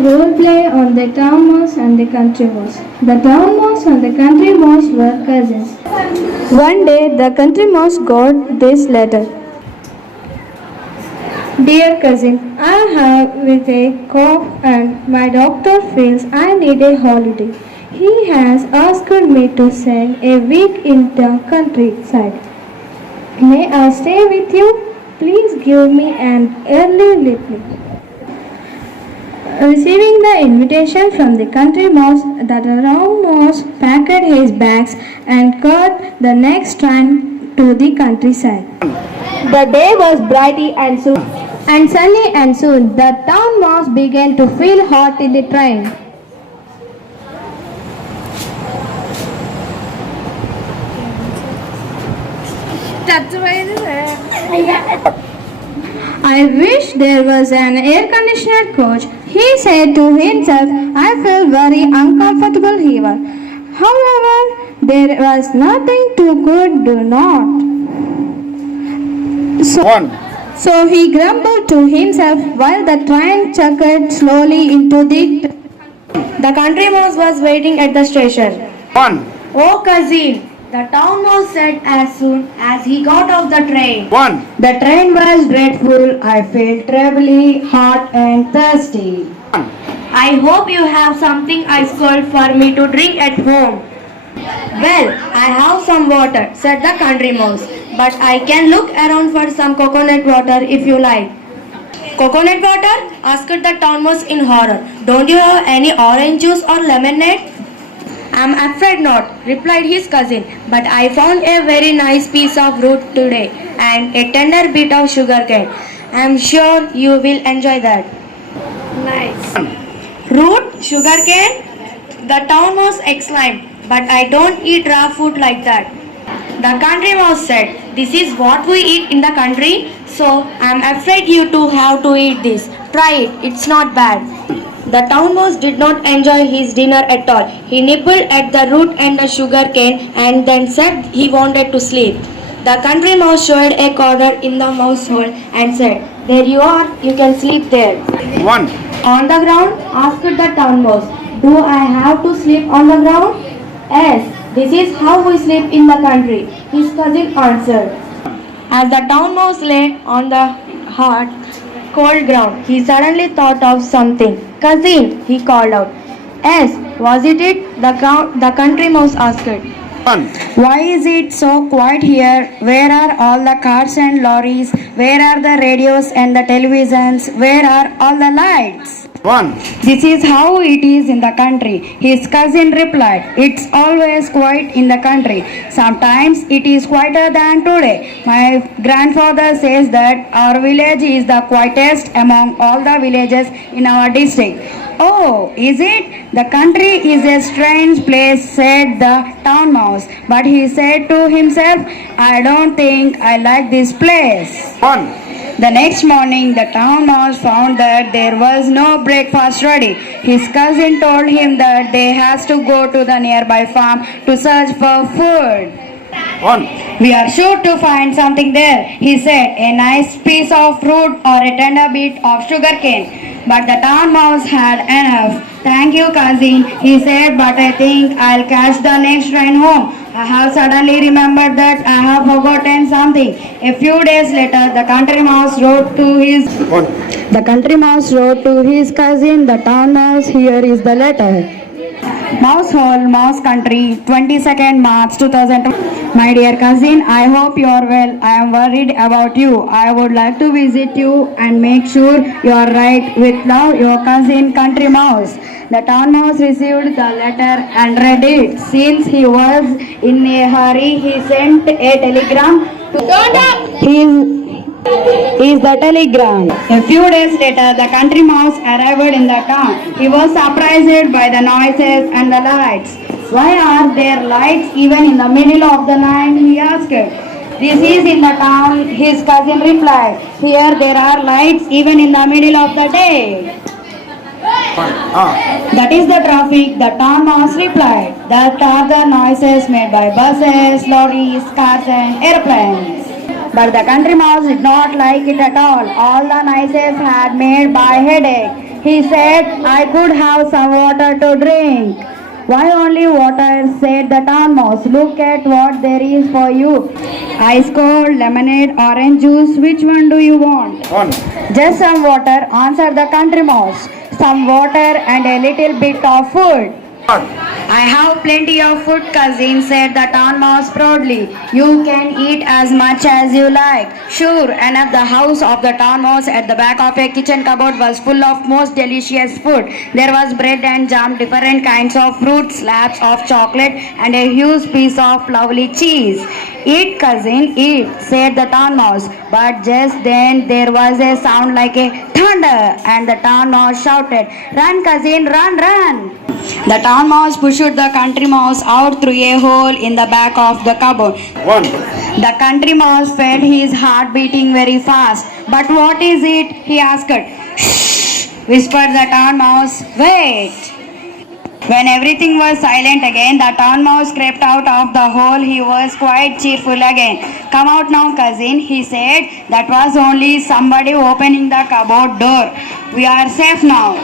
Role play on the town mouse and the country mouse. The town mouse and the country mouse were cousins. One day, the country mouse got this letter. Dear cousin, I have with a cough and my doctor feels I need a holiday. He has asked me to spend a week in the countryside. May I stay with you? Please give me an early reply. Receiving the invitation from the country mouse, the town mouse packed his bags and caught the next train to the countryside. The day was bright and sunny, and soon the town mouse began to feel hot in the train. I wish there was an air-conditioned coach. He said to himself, I feel very uncomfortable here. However, there was nothing to could do not. So he grumbled to himself while the train chugged slowly into the country mouse was waiting at the station. Oh cousin, the town mouse said as soon as he got off the train. The train was dreadful. I felt terribly hot and thirsty. I hope you have something ice cold for me to drink at home. Well, I have some water, said the country mouse, but I can look around for some coconut water if you like. Coconut water? Asked the town mouse in horror. Don't you have any orange juice or lemonade? I'm afraid not, replied his cousin, but I found a very nice piece of root today and a tender bit of sugar cane. I'm sure you will enjoy that. Nice. Root? Sugar cane? The town mouse exclaimed, but I don't eat raw food like that. The country mouse said, this is what we eat in the country, so I'm afraid you too have to eat this. Try it, it's not bad. The town mouse did not enjoy his dinner at all. He nibbled at the root and the sugar cane and then said he wanted to sleep. The country mouse showed a corner in the mouse hole and said, there you are, you can sleep there. On the ground? Asked the town mouse. Do I have to sleep on the ground? Yes, this is how we sleep in the country, his cousin answered. As the town mouse lay on the hard, cold ground, he suddenly thought of something. Cousin, he called out. Yes, was it? The country mouse asked. Why is it so quiet here? Where are all the cars and lorries? Where are the radios and the televisions? Where are all the lights? This is how it is in the country, his cousin replied. It's always quiet in the country. Sometimes it is quieter than today. My grandfather says that our village is the quietest among all the villages in our district. Oh, is it? The country is a strange place, said the town mouse. But he said to himself, I don't think I like this place. The next morning, the town mouse found that there was no breakfast ready. His cousin told him that they has to go to the nearby farm to search for food. We are sure to find something there, he said, a nice piece of fruit or a tender bit of sugar cane. But the town mouse had enough. Thank you, cousin, he said, but I think I'll catch the next train home. I have suddenly remembered that I have forgotten something. A few days later, the country mouse wrote to his cousin, the town mouse. Here is the letter. Mouse Hole, Mouse Country, 22nd March 2002. My dear cousin, I hope you are well. I am worried about you. I would like to visit you and make sure you are right. With love, your cousin Country Mouse. The town mouse received the letter and read it. Since he was in a hurry, he sent a telegram to is the telegram. A few days later, the country mouse arrived in the town. He was surprised by the noises and the lights. Why are there lights even in the middle of the night? He asked. This is in the town, his cousin replied. Here there are lights even in the middle of the day. That is the traffic, the town mouse replied. That are the noises made by buses, lorries, cars and airplanes. But the country mouse did not like it at all. All the noises had made by headache. He said, I could have some water to drink. Why only water? Said the town mouse. Look at what there is for you. Ice cold, lemonade, orange juice. Which one do you want? One. Just some water, answered the country mouse. Some water and a little bit of food. I have plenty of food, cousin, said the town mouse proudly. You can eat as much as you like. Sure enough, the house of the town mouse at the back of a kitchen cupboard was full of most delicious food. There was bread and jam, different kinds of fruit, slabs of chocolate, and a huge piece of lovely cheese. Eat, cousin, eat, said the town mouse. But just then there was a sound like a thunder, and the town mouse shouted, Run, cousin, run, run! The town mouse pushed the country mouse out through a hole in the back of the cupboard. One. The country mouse felt his heart beating very fast. But what is it? He asked. Shh, whispered the town mouse. Wait. When everything was silent again, the town mouse crept out of the hole. He was quite cheerful again. Come out now, cousin, he said. That was only somebody opening the cupboard door. We are safe now.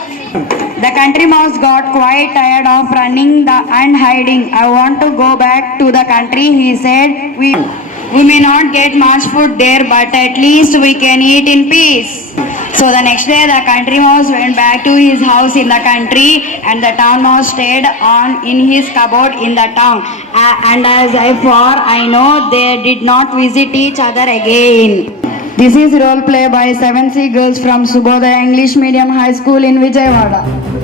The country mouse got quite tired of running and hiding. I want to go back to the country, he said. We may not get much food there, but at least we can eat in peace. So the next day, the country mouse went back to his house in the country, and the town mouse stayed on in his cupboard in the town. And as far I know, they did not visit each other again. This is role play by 7 Girls from Subodaya English Medium High School in Vijayawada.